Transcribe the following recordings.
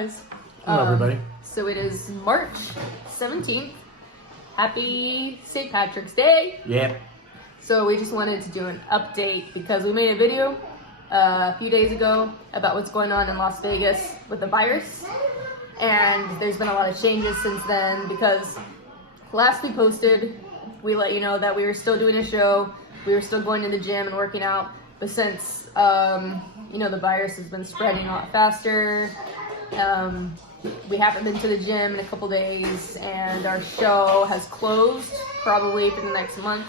guys. Hello, everybody. So it is March 17th. Happy St. Patrick's Day. Yeah. So we just wanted to do an update because we made a video a few days ago about what's going on in Las Vegas with the virus. And there's been a lot of changes since then because last we posted, we let you know that we were still doing a show. We were still going to the gym and working out. But since, the virus has been spreading a lot faster, we haven't been to the gym in a couple days, and our show has closed probably for the next month.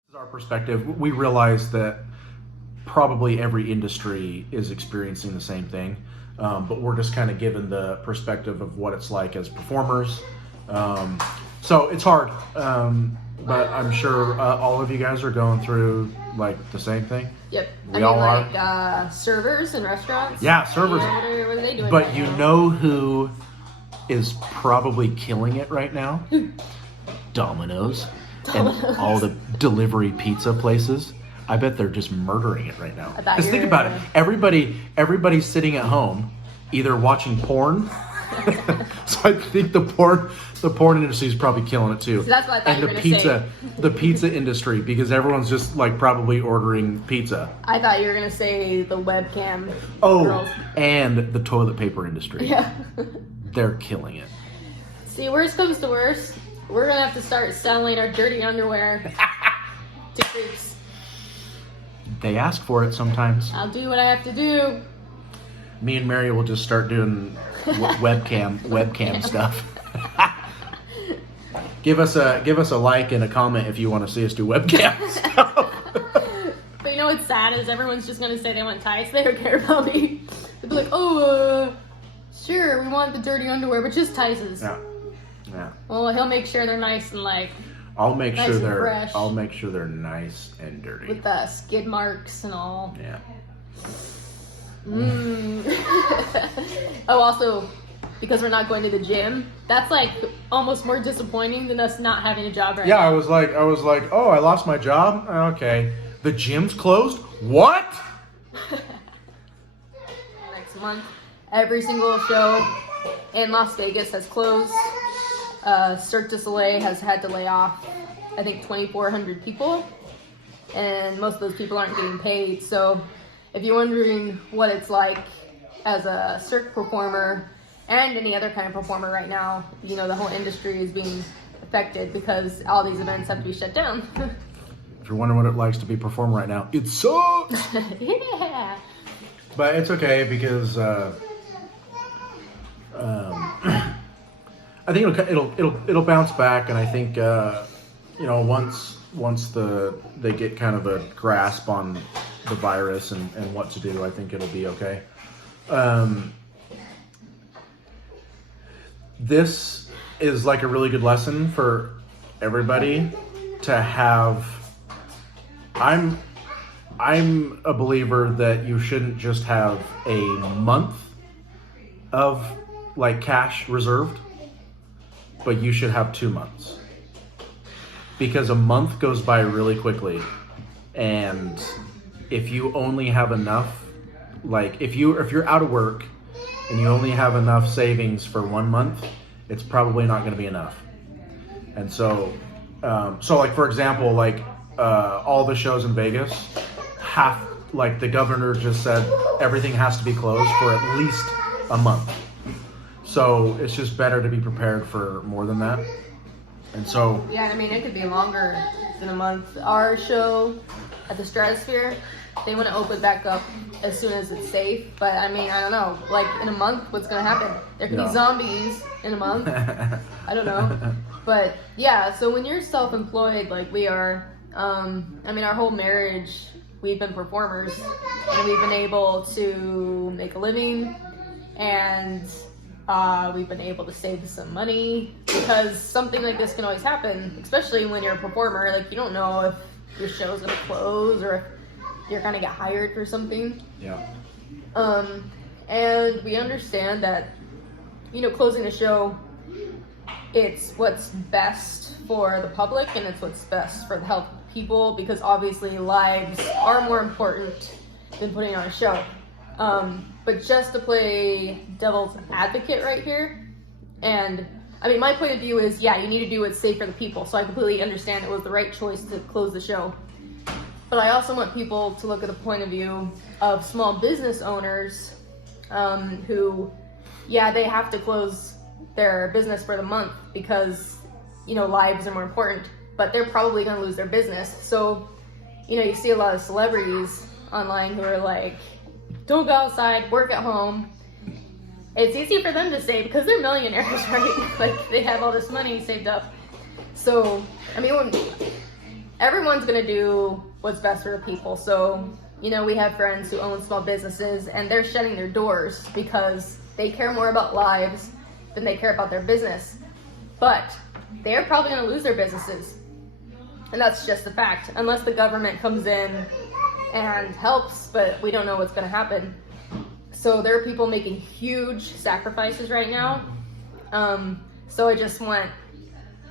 This is our perspective. We realize that probably every industry is experiencing the same thing, but we're just kind of given the perspective of what it's like as performers. So it's hard, but I'm sure all of you guys are going through like the same thing. Yep. We all are. Like servers in restaurants. Yeah, servers. What are they doing? But right you now? know who is probably killing it right now? Domino's. And all the delivery pizza places. I bet they're just murdering it right now. Just think about it. Everybody's sitting at home, either watching porn. So I think the porn industry is probably killing it too. So that's what I thought and you were the gonna pizza, say. the pizza industry, because everyone's just like probably ordering pizza. I thought you were gonna say the webcam. Oh, girls. and the toilet paper industry. Yeah. They're killing it. See, worst comes to worst, we're gonna have to start selling our dirty underwear to creeps. They ask for it sometimes. I'll do what I have to do. Me and Mary will just start doing webcam stuff. Give us a like and a comment if you want to see us do webcam stuff. But you know what's sad is everyone's just gonna say they want tights. They don't care about me. They'll be like, sure, we want the dirty underwear, but just tights. Yeah. Well, he'll make sure they're nice and like I'll make nice sure and they're fresh. I'll make sure they're nice and dirty. With the skid marks and all. Yeah. Oh, also, because we're not going to the gym, that's like almost more disappointing than us not having a job right Yeah, now. I was like, oh, I lost my job? Okay. The gym's closed? What? Next month, every single show in Las Vegas has closed. Cirque du Soleil has had to lay off, I think, 2,400 people, and most of those people aren't getting paid. So if you're wondering what it's like as a cirque performer and any other kind of performer right now, the whole industry is being affected because all these events have to be shut down. If you're wondering what it likes to be a performer right now, it sucks. Yeah. But it's okay because I think it'll bounce back, and I think once they get kind of a grasp on the virus and what to do, I think it'll be okay. This is like a really good lesson for everybody to have. I'm a believer that you shouldn't just have a month of like cash reserved, but you should have 2 months, because a month goes by really quickly, and if you only have enough, like if you're out of work and you only have enough savings for 1 month, it's probably not going to be enough. And so like for example, like all the shows in Vegas like the governor just said everything has to be closed for at least a month. So it's just better to be prepared for more than that. And so Yeah, I mean, it could be longer than a month. Our show at the Stratosphere they want to open back up as soon as it's safe. But I mean, I don't know. Like in a month, what's gonna happen? There could be zombies in a month. I don't know. But yeah, so when you're self-employed, like we are, I mean, our whole marriage, we've been performers, and we've been able to make a living, and we've been able to save some money, because something like this can always happen, especially when you're a performer. Like, you don't know if your show's gonna close or if you're gonna get hired for something. Yeah. And we understand that, you know, closing a show, it's what's best for the public and it's what's best for the health of people, because obviously lives are more important than putting on a show. But just to play devil's advocate right here, and I mean, my point of view is, yeah, you need to do what's safe for the people. So I completely understand it was the right choice to close the show. But I also want people to look at the point of view of small business owners who, yeah, they have to close their business for the month because, you know, lives are more important, but they're probably going to lose their business. So, you know, you see a lot of celebrities online who are like, don't go outside, work at home. It's easy for them to say because they're millionaires, right? Like, they have all this money saved up. So, I mean, everyone's going to do what's best for the people. So, you know, we have friends who own small businesses and they're shutting their doors because they care more about lives than they care about their business. But they're probably going to lose their businesses. And that's just a fact, unless the government comes in and helps, but we don't know what's going to happen. So there are people making huge sacrifices right now. So I just want,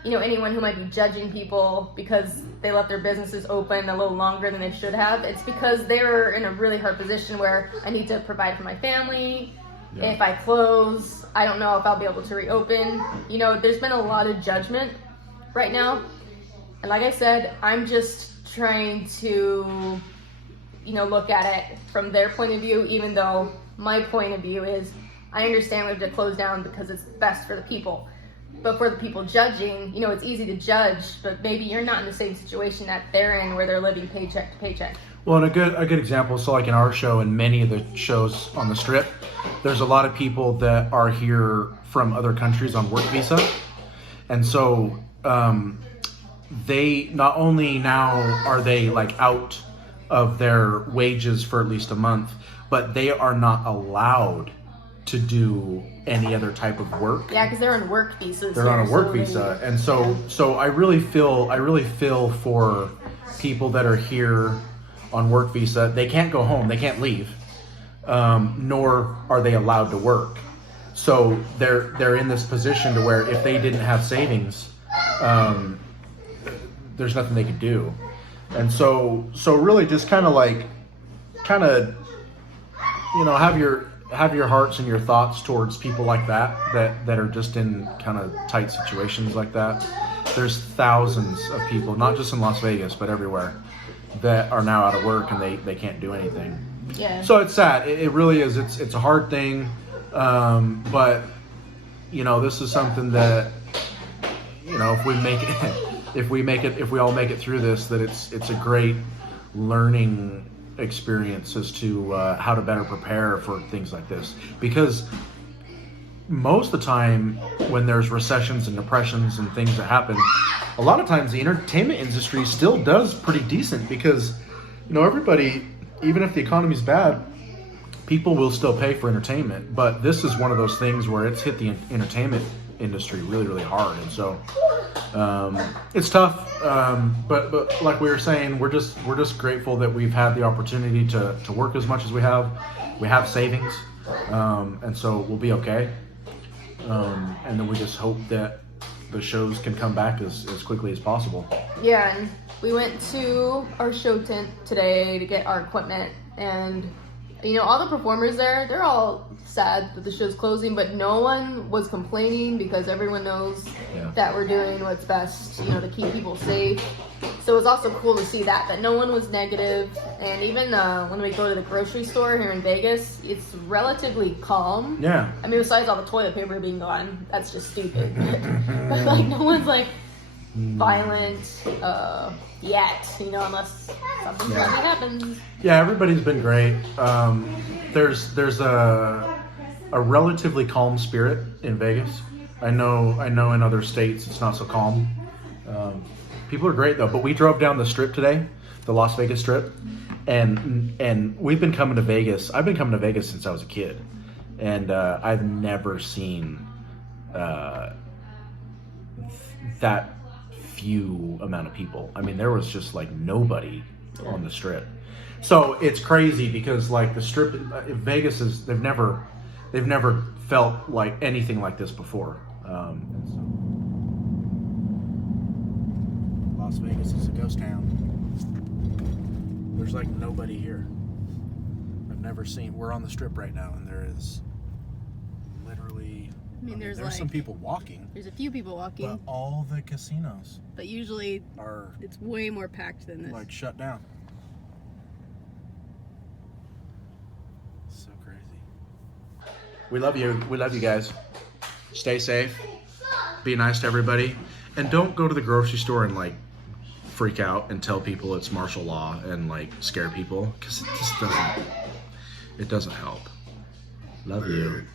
you know, anyone who might be judging people because they left their businesses open a little longer than they should have, it's because they're in a really hard position where I need to provide for my family. Yeah. If I close, I don't know if I'll be able to reopen. You know, there's been a lot of judgment right now. And like I said, I'm just trying to, you know, look at it from their point of view, even though my point of view is I understand we have to close down because it's best for the people. But for the people judging, you know, it's easy to judge, but maybe you're not in the same situation that they're in where they're living paycheck to paycheck. Well, and a good example, so like in our show and many of the shows on the Strip, there's a lot of people that are here from other countries on work visa. And so they not only now are they like out of their wages for at least a month, but they are not allowed to do any other type of work. Yeah, because they're on work visas. They're on a work visa, and so I really feel for people that are here on work visa. They can't go home. They can't leave, nor are they allowed to work. So they're in this position to where if they didn't have savings, there's nothing they could do. And so really just kind of you know, have your hearts and your thoughts towards people like that are just in kind of tight situations like that. There's thousands of people, not just in Las Vegas, but everywhere, that are now out of work and they can't do anything. Yeah. So it's sad. It really is. It's a hard thing. But you know, this is something that, you know, if we all make it through this, that it's a great learning experience as to how to better prepare for things like this, because most of the time when there's recessions and depressions and things that happen, a lot of times the entertainment industry still does pretty decent, because, you know, everybody, even if the economy's bad, people will still pay for entertainment. But this is one of those things where it's hit the entertainment industry really, really hard. And so it's tough, but like we were saying, we're just grateful that we've had the opportunity to work as much as we have. We have savings, and so we'll be okay. And then we just hope that the shows can come back as quickly as possible. Yeah, and we went to our show tent today to get our equipment, and you know, all the performers there, they're all sad that the show's closing, but no one was complaining because everyone knows that we're doing what's best, you know, to keep people safe. So it was also cool to see that no one was negative. And even when we go to the grocery store here in Vegas, it's relatively calm. Yeah. I mean, besides all the toilet paper being gone, that's just stupid. But like, no one's like violent yet, you know, unless something tragic happens. Yeah, everybody's been great. There's a relatively calm spirit in Vegas. I know in other states it's not so calm. People are great though, but we drove down the strip today, the Las Vegas Strip, and we've been coming to Vegas. I've been coming to Vegas since I was a kid, and I've never seen that few amount of people. I mean, there was just like nobody on the strip. So it's crazy because like the strip, Vegas is they've never felt like anything like this before. Las Vegas is a ghost town. There's like nobody here. I've never seen. We're on the strip right now, and there is literally. I mean, there's like some people walking. There's a few people walking, But all the casinos but usually are it's way more packed than this. like shut down. So crazy. We love you. We love you guys. Stay safe. Be nice to everybody. And don't go to the grocery store and like freak out and tell people it's martial law and like scare people, because it just doesn't help. Love you.